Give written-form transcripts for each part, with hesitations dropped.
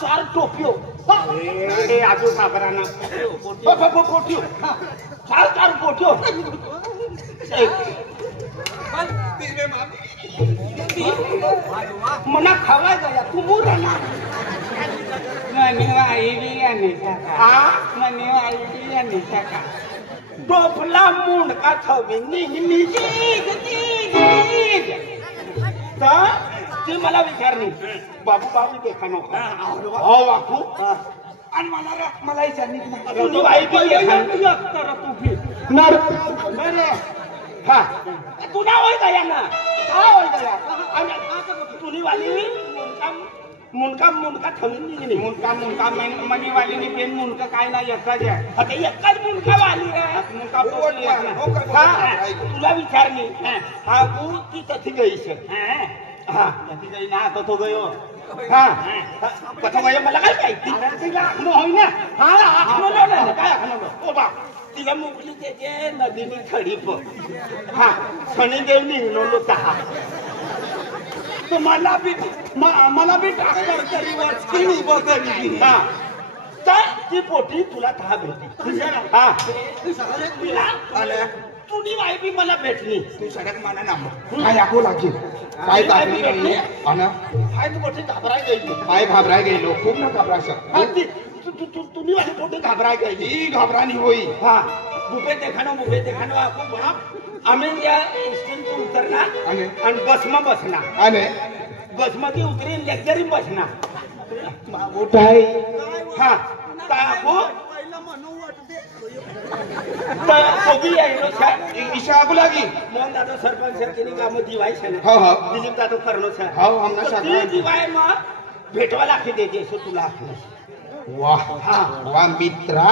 चार टोपियो आजू साबराना पोटियो चार पोटियो मना खावा गया तू मुरना डोफला मुंड का छवी ती मला विचारली बाबू बाबू देखा नको हो बापू आणि मला विचारली तुझी बाई हा तुला होय गया ना का होय गया आणि तुनी वाली मुंडका थमीन निघली मुंडका मनी वाली नि पेन मुंडका काय नाही एकाच आहे आता एकाच मुंडका वाली आहे मुंडका पोटली आहे तुला विचारली हा तू ती कधी गईस हा कधी गई ना तो गयो हा कथा गयो मला काय माहिती तिला आखनो होय ना हा आखनो लावला काय आखनो ओ बा तिला मुकली त्याचे नदीने खडीप हा शनिदेव निघलो होता तो मला बी टाकर तरी वाचकी बघली हा तर ती पोटी तुला दहा भेटली हा तुझी वाई बी मला भेटली तू सडक मला नाम काय आखो लागली काय ताकली नाही अन काय तू पोटी घाबराय गेली काय घाबराय गेलो खूप ना घाबराय तुम्ही वाली पोटी घाबराय गेली घाबरानी होई हा मुफे देखानो आपको बाप आम्ही या स्टेशन उतरना आणि बस मध्ये उतरेन लेक्चर बसना उठाई हा ताको कभी आइलो छा इशागु लागी मोहन दादा सरपंच केनी काम दिवाई छे हो दिलीप दादा करनो छे हो हमना सगळा दिवाई मा भेटवा लाखी देते सो तुला वाह मित्रा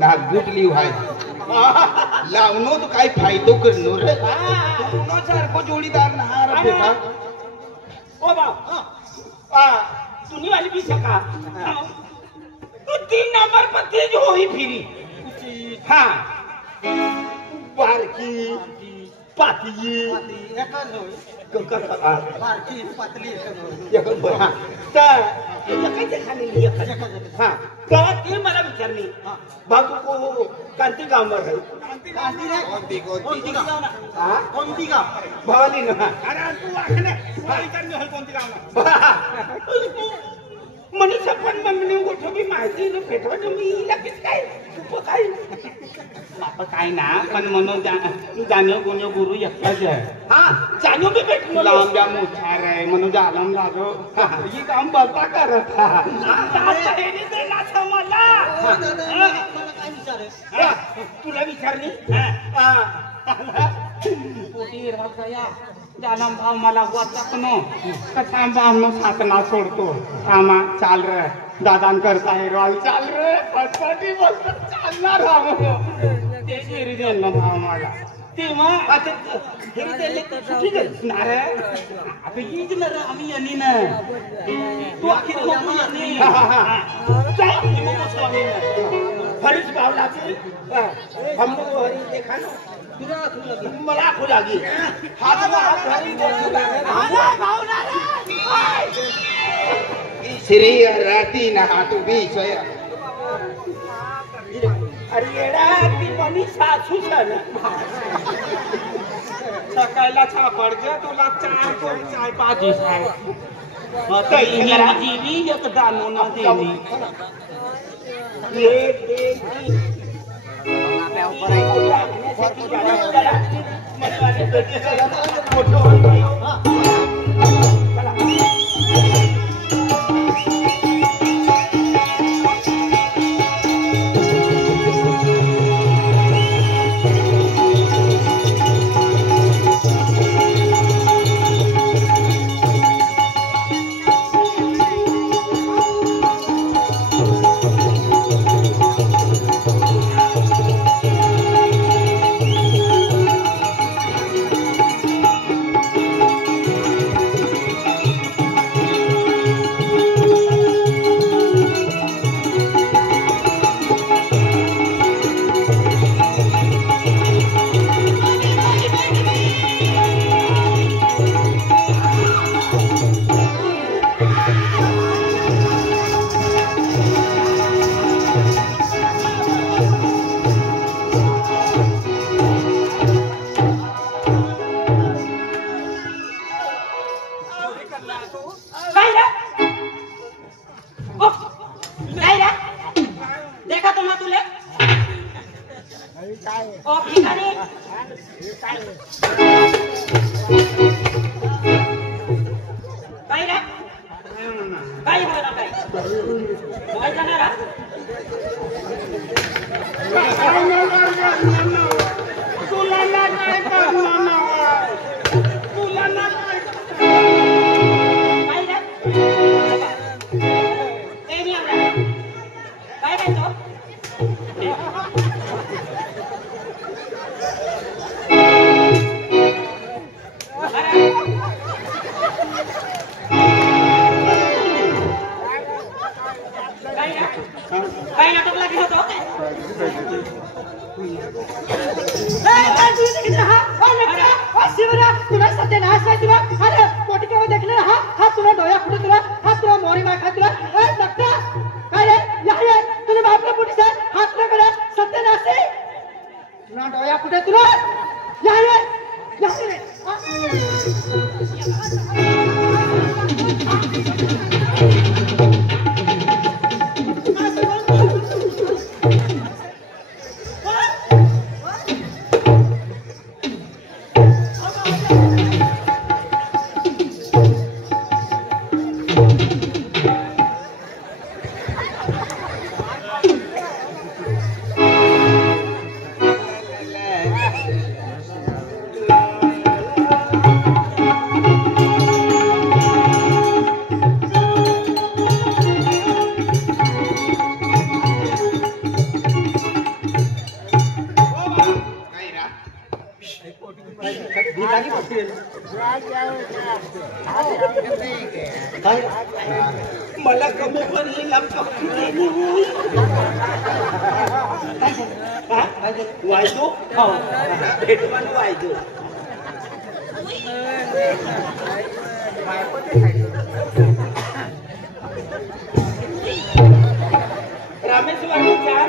ना गुटली भाई लावनो तो काय फायदो करनो रे नो चार को जोड़ीदार नहार बेटा ओ बा तुनी वाली भी सका तो 3 नंबर पर तेज होई फिरी हां बारकी पाती एकच होय बारकी पातली एकच होय हां तर काय खाली हां तर ते मला विचारली बाबू को कांती गाव में है कोणती गाव भवानी ना अरे तू आखने विचारली हल कोणती गाव ना मनीषा पण मम्मीने गोठो भी माहिती न भेटवा मी लगेच काय तू काय बाप काय ना पण म्हणून जाणो गुन्यो गुरु एकटाच आहे हां जाणो भी भेटलो लांब्या मोठार आहे म्हणून जालम लागो ही काम बघता करत आता हेनी देला छ मला काय विचारे तुला विचारली पोटी राहत गया जानम भाव मला वाटकनो कथा भाव न सातना छोड़तो आमा चाल रे दादान करता है रोल चाल रे पटपटी बस चालणार राव ते शेरी देल भाव मला तेव्हा आता हेरी देले ठीक आहे ना रे आता हीच ना रे आम्ही यानी ना तू आखिर नको यानी चल नको स्वामी हरीश भावला की हमको हरी देखा ना मला आखू लागी हात घरी भावना श्री राती ना हातू बी सोया अरे येडा ती मनी सासू छे ना सकाळला छापड जे तुला चार को चाय पाजी साय आता इंग्रजी भी एक दानो ना देनी मला कमी पण येईल वायदो भेटवान वायदो रामेश्वर चहा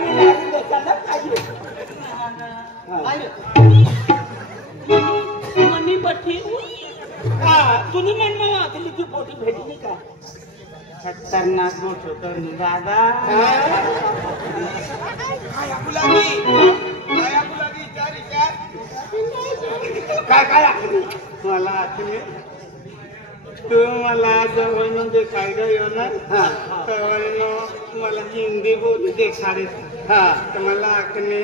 नाही मनी पट्टी तुम्ही म्हणणं दिल्लीची पोटी भेटली का खतरनाक मोठ होतं दादा काय काय आखली मला आखली तू मला जवळ म्हणजे कायदा येणार मला हिंदी बोल देखारे तर मला आखली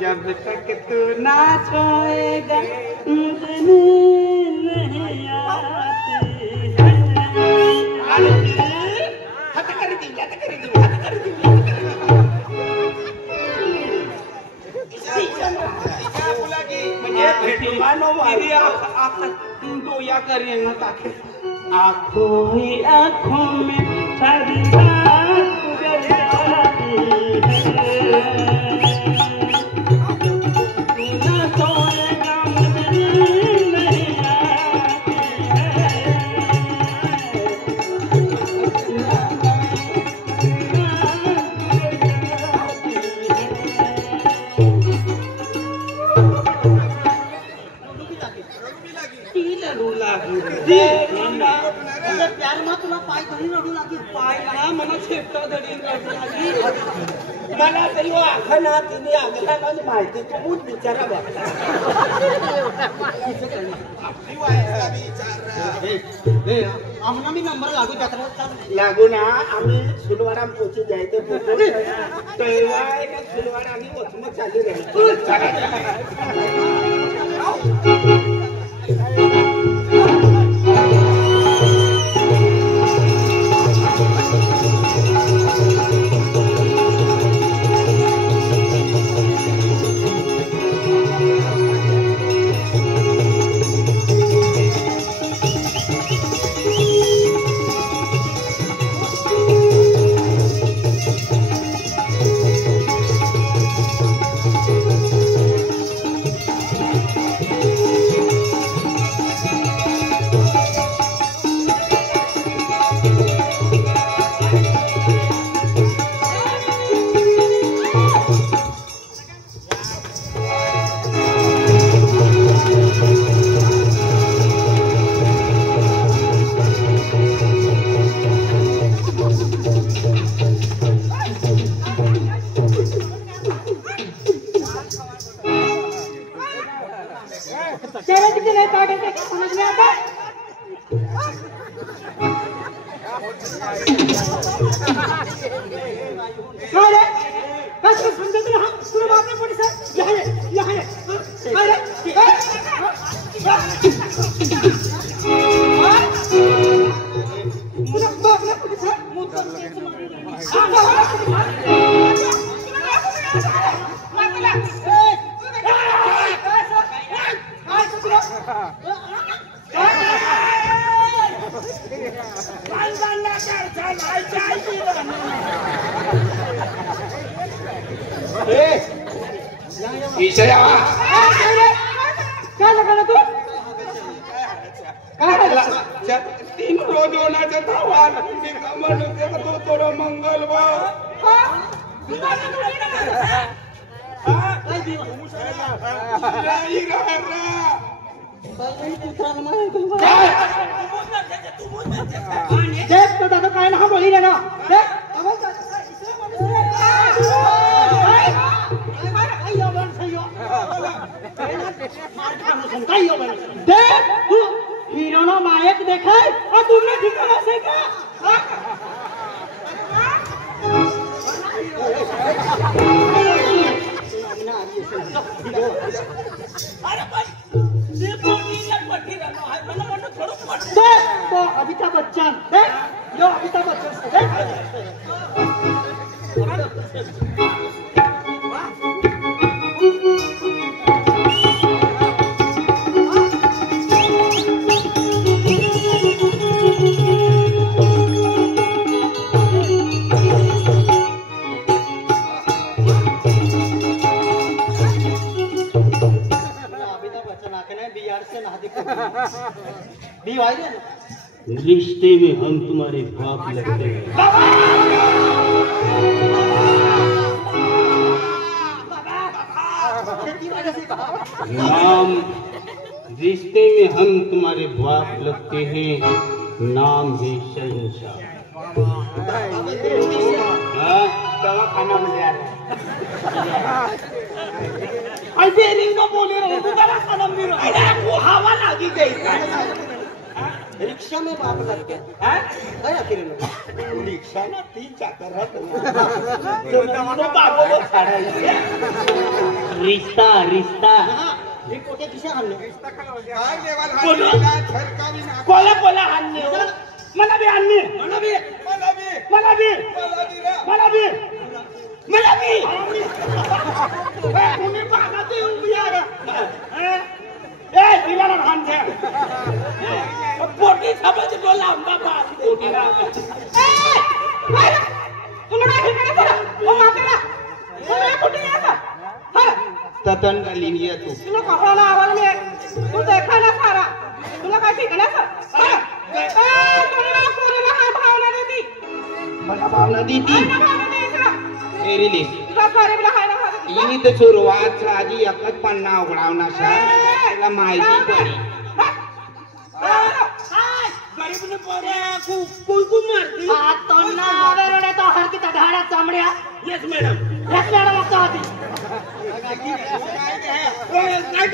जब तक तू ना छोएगा मुझे नहीं आती हात करी दिली हात करी दिली हात करी दिली म्हणजे भेटमानो मारी आँख डोया करिए ना ताकि आँखों ही आँखों में सारी रात गुजर जाती है प्यार में तुला पाय आणि रडू लागली पायला मला शेपटा दडीन रडू लागली मला तरी आखना तिने आगला माझी माहिती तू मूठ विचारा बघ आम्हाला मी नंबर लागू त्यात लागू ना आम्ही सुलवारा पोचून जायचे तेव्हा सुलवारा आम्ही वचमत चालली तीन रोज होण्याचं धावान म्हणून थोडं मंगल दादा काय ना बोली ना हीरो नायक देखा और तुमने ठिकाना से क्या तो अमिताभ बच्चन यो अमिताभ बच्चन रिश्ते में हम तुम्हारे बाप लगते हैं नाम रिश्ते में हम तुम्हारे बाप लगते हैं नाम है शहंशाह दवाखाना में जा ऐसे रिंग बोले रहो तू तेरा कदम नहीं रहो वो हवा लगी गई रिक्शा में बाप लगते हैं रिक्शा ना 3 चाकर रिश्ता रिश्ता कोला कोला हाणणे मला बी हाणणे मला बी मला बी मला बी मला बी तुम्ही पाहता उभी आहे ए तिला ना हाणते पोटी समज डोला आंबा बाप पोटी ना ए तुला नाही करायचं ओ मातेला तुला पोटी यायचा हा ततन का लिनिया तू तुला कपडा आवाज नाही तू देखा ना सारा तुला काय शिकण्याचं तुला कोणाला हा भावना देती मला भावना देती मेरी लिस्ट तुला सारे बिला हायला इनी तर सुरुवात आधी एकच पन्ना उघडावना शा त्याला माहिती पडी साहेब ने परा कोई मारती हात तोंडना आवेरोडे तो हर की तढाड़ा चामड्या यस मैडम लगता होती काय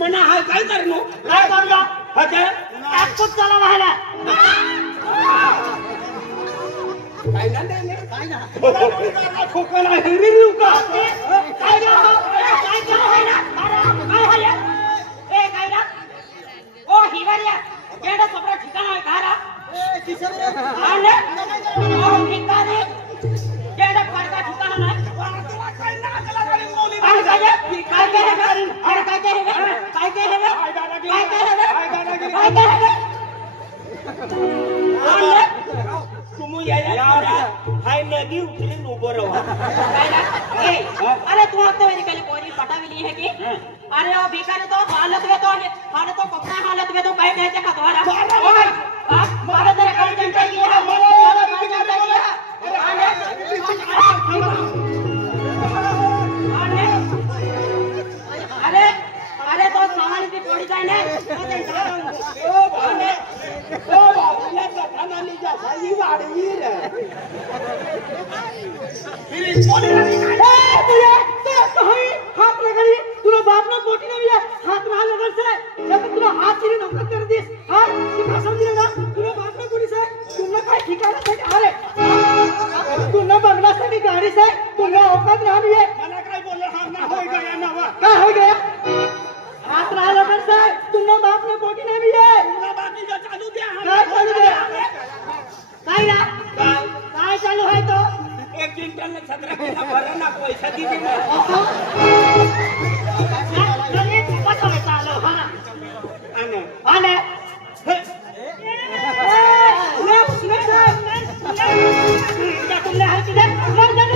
मना हाय काय करनो काय करलो हजे ऍपच चला व्हायला काय ना खोकन हिरी का काय ना आहे ना काय आहे ए काय ना ओ हिवरिया केडा सपरा ठिकाण आहे कारा ए किशोर आले ओ ठिकाणी केडा पडका ठिकाण आहे काय ना चला गाडी मोली काय तुम हाय नदी उतरी उभं रहा अरे तू आता मेरी कल कोरी पटाविली है कि अरे ओ भिखारी तो हालत में तो कपड़ा हालत में तो कहीं कहते का द्वारा ओए बात तेरे कहीं जनता की है अरे तो सामान की पड़ी जाए ना ओ बाबूला कथाना लीजा सही वाड़ी रे फिर बोले ए तुझे तो ही हाथ लगड़ी तुला बाप ना पोटी ने भी हाथ ना लगड़ से जब तुला हाथ चिरी नौकर कर दिस हां तू समझ ना तुला बाप ना पोटी से तुमने काय ठिकाना से अरे तुमने बंगला से की गाड़ी से तुमने औकात ना भी है मना काय बोल हां ना हो गया ना वा क्या हो गया हाथ ना लगड़ से तुमने बाप ने पोटी ने भी है तुमने बाकी जो चालू दिया काय चालू दे काय ना काय चालू है तो एक क्विंटल में 17 किलो भरा ना पैसा दी दे नहीं पता में चालू हां आने ले उसने क्या तुमने हर चीज मर जाने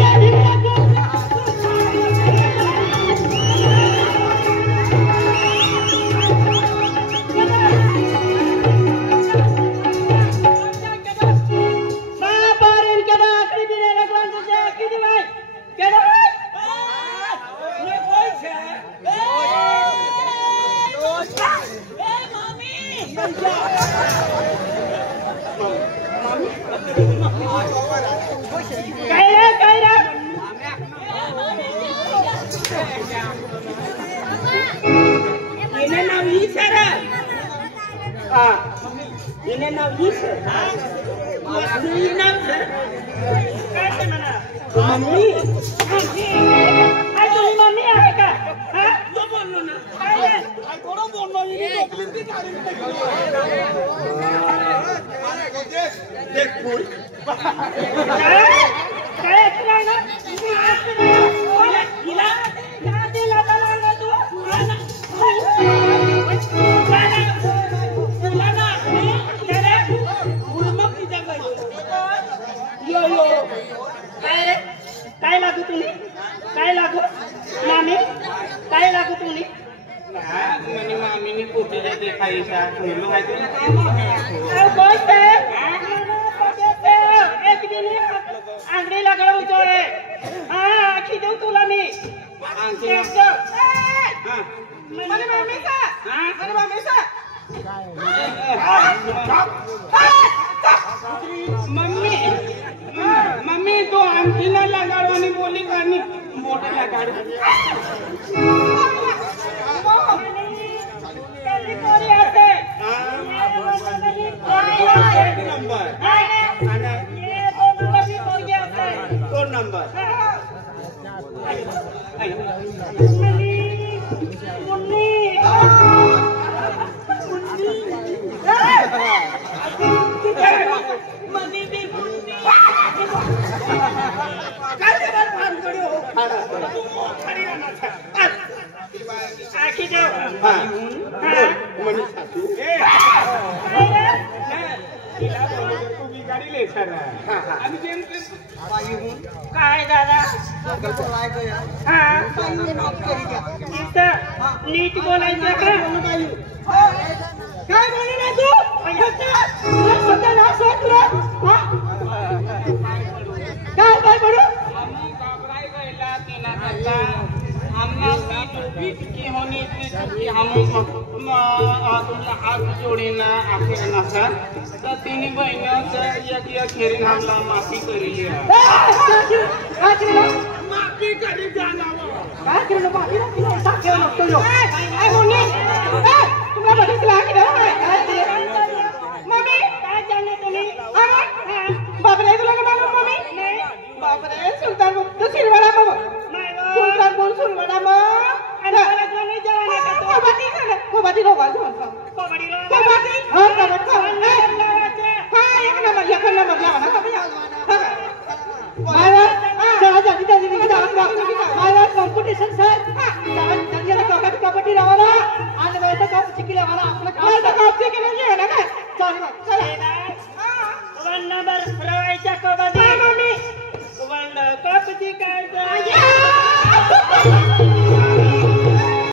इन्हें नाम ये सर मम्मी नाम सर कैसे मना मम्मी आई तो मम्मी है का हां तो बोल लो ना आई थोड़ा बोलना ये नौकरी की तारीफ देख फूल काय इतना ना गीला गाड़ी लगा लगा तू काय लागू तुम्ही काय लागू मामी काय लागू तुम्ही मैंने मामी ने पोते दे दिखाई सा मैं काय तुला काम आहे बोलते एक दिन आंगडी लागला होतोय हां आखी देऊ तुला मी आंटी हां मला मामी का हां मला मामी का मम्मी मम्मी तो आंटी ना लगाड़वानी बोली कानी मोटा लगाड़ कैसी कोरी आते नंबर ये दोनों भी हो गया है कौन नंबर मुन्नी मनी भी मुन्नी काय बात भान करो खड़ी रहना था आखी जाओ हां मनी सासू तिला तू बिगाडी ले सर आणि जेम बाई हून काय दादा हां नीट बोलायचं का काय बोलू ना तू सध्या ना सोडलं काय बोलू आम्ही घाबराय गयला तिला करता आम्हाला बीट की होनी तुमच्या हात जोडीनं अखेर नसा तर तिन्ही बहिणीचं एक खेरीन हमला माफी करी माफी करी जाणावं काय केलं माफी टाकेव नको यो काय बोलली तुम्हाला बघितलं की मम्मी काय चाललंय तुम्ही बापरे तुला का मालूम मम्मी बापरे सुलतान तो सिरवाडा मग सुलतान बोल सुरवाडा मग कबड्डी नको कबड्डी हा कबड्डी एक नंबर लावा ना कॉम्पिटिशन सर कबड्डी रावा आणि वेळेचं काम शिकले मला आपलं काम शिकले ना काय वन नंबर रवायच्या कबड्डी वर्ल्ड कपची काय